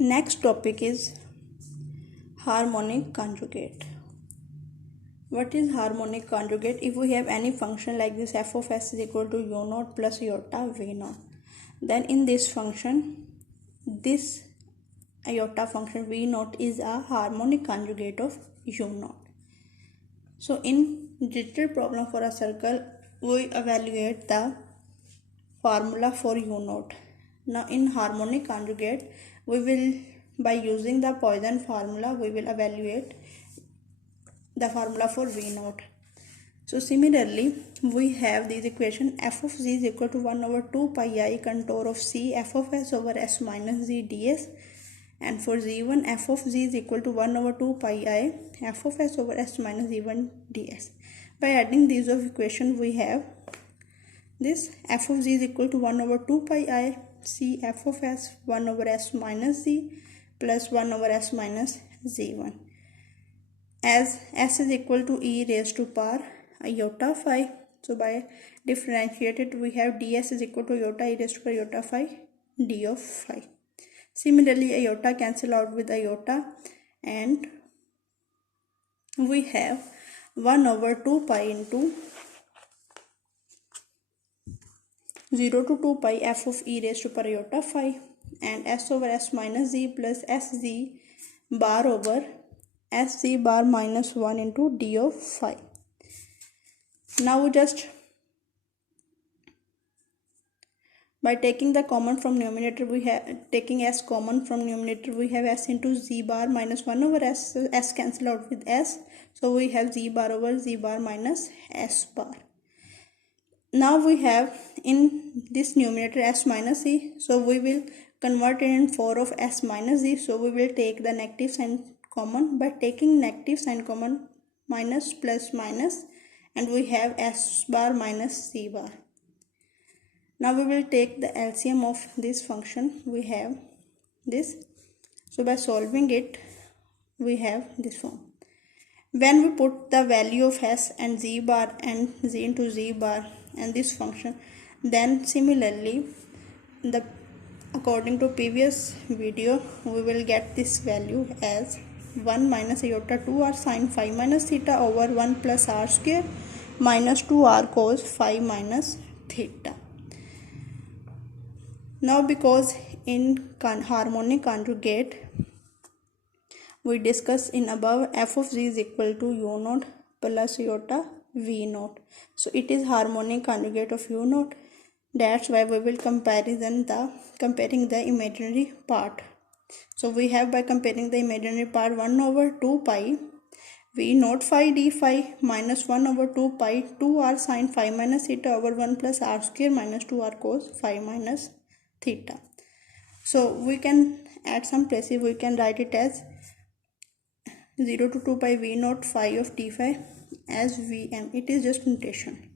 Next topic is harmonic conjugate. What is harmonic conjugate? If we have any function like this, f of s is equal to u naught plus iota v naught, then in this function, this iota function v naught is a harmonic conjugate of u naught. So in digital problem for a circle, we evaluate the formula for u naught. Now in harmonic conjugate, we will, by using the Poisson formula, we will evaluate the formula for v naught. So similarly, we have this equation f of z is equal to 1 over 2 pi I contour of c f of s over s minus z ds, and for z1 f of z is equal to 1 over 2 pi I f of s over s minus z1 ds. By adding these of equation, we have this f of z is equal to 1 over 2 pi I c f of s 1 over s minus z plus 1 over s minus z1. As s is equal to e raised to power iota phi, so by differentiate it, we have ds is equal to iota e raised to power iota phi d of phi. Similarly, iota cancel out with iota, and we have 1 over 2 pi into 0 to 2 pi f of e raised to power iota phi, and s over s minus z plus sz bar over sc bar minus 1 into d of phi. Now we just, by taking the common from numerator, we have taking s common from numerator, we have s into z bar minus 1 over s, so s cancel out with s, so we have z bar over z bar minus s bar. Now we have in this numerator s minus z, so we will convert it in 4 of s minus z, so we will take the negative sign common. By taking negative sign common, minus plus minus, and we have s bar minus c bar. Now we will take the LCM of this function, we have this, so by solving it, we have this form. When we put the value of s and z bar and z into z bar and this function, then similarly, according to previous video, we will get this value as 1 minus iota 2r sine phi minus theta over 1 plus r square minus 2r cos phi minus theta. Now because in harmonic conjugate, we discuss in above, f of z is equal to u naught plus iota v naught, so it is harmonic conjugate of u naught. That's why we will comparing the imaginary part. So we have, by comparing the imaginary part, 1 over 2 pi v naught phi d phi minus 1 over 2 pi 2r sine phi minus theta over 1 plus r square minus 2r cos phi minus theta. So we can, at some places, we can write it as 0 to 2 pi v naught phi of d phi as Vm. It is just notation.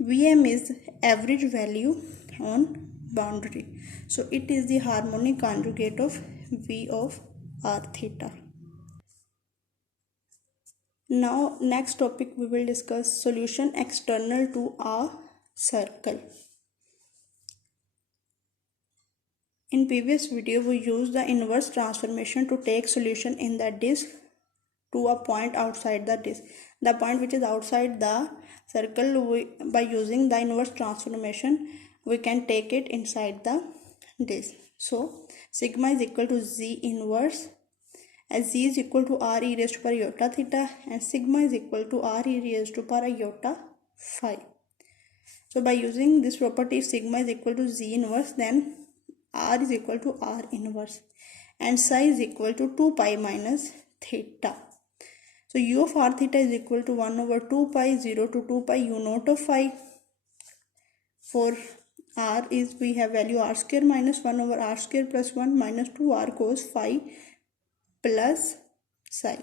Vm is average value on boundary, so it is the harmonic conjugate of V of r theta. Now next topic, we will discuss solution external to a circle. In previous video, we used the inverse transformation to take solution in the disk to a point outside the disk. The point which is outside the circle, by using the inverse transformation, we can take it inside the disk. So sigma is equal to z inverse, as z is equal to r e raised to power iota theta, and sigma is equal to r e raised to power iota phi. So by using this property, if sigma is equal to z inverse, then r is equal to r inverse, and psi is equal to 2 pi minus theta. So u of r theta is equal to 1 over 2 pi 0 to 2 pi u naught of phi. For r is, we have value r square minus 1 over r square plus 1 minus 2r cos phi plus psi.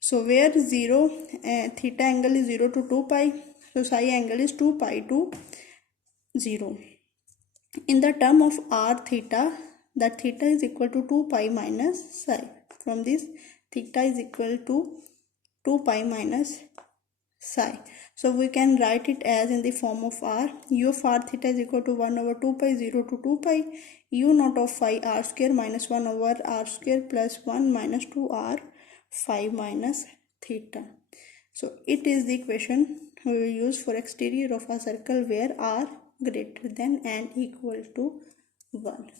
So where theta angle is 0 to 2 pi, so psi angle is 2 pi to 0. In the term of r theta, that theta is equal to 2 pi minus psi. From this, theta is equal to 2 pi minus psi. So we can write it as in the form of r. U of r theta is equal to 1 over 2 pi 0 to 2 pi u naught of phi r square minus 1 over r square plus 1 minus 2r phi minus theta. So it is the equation we will use for exterior of a circle where r greater than and equal to 1.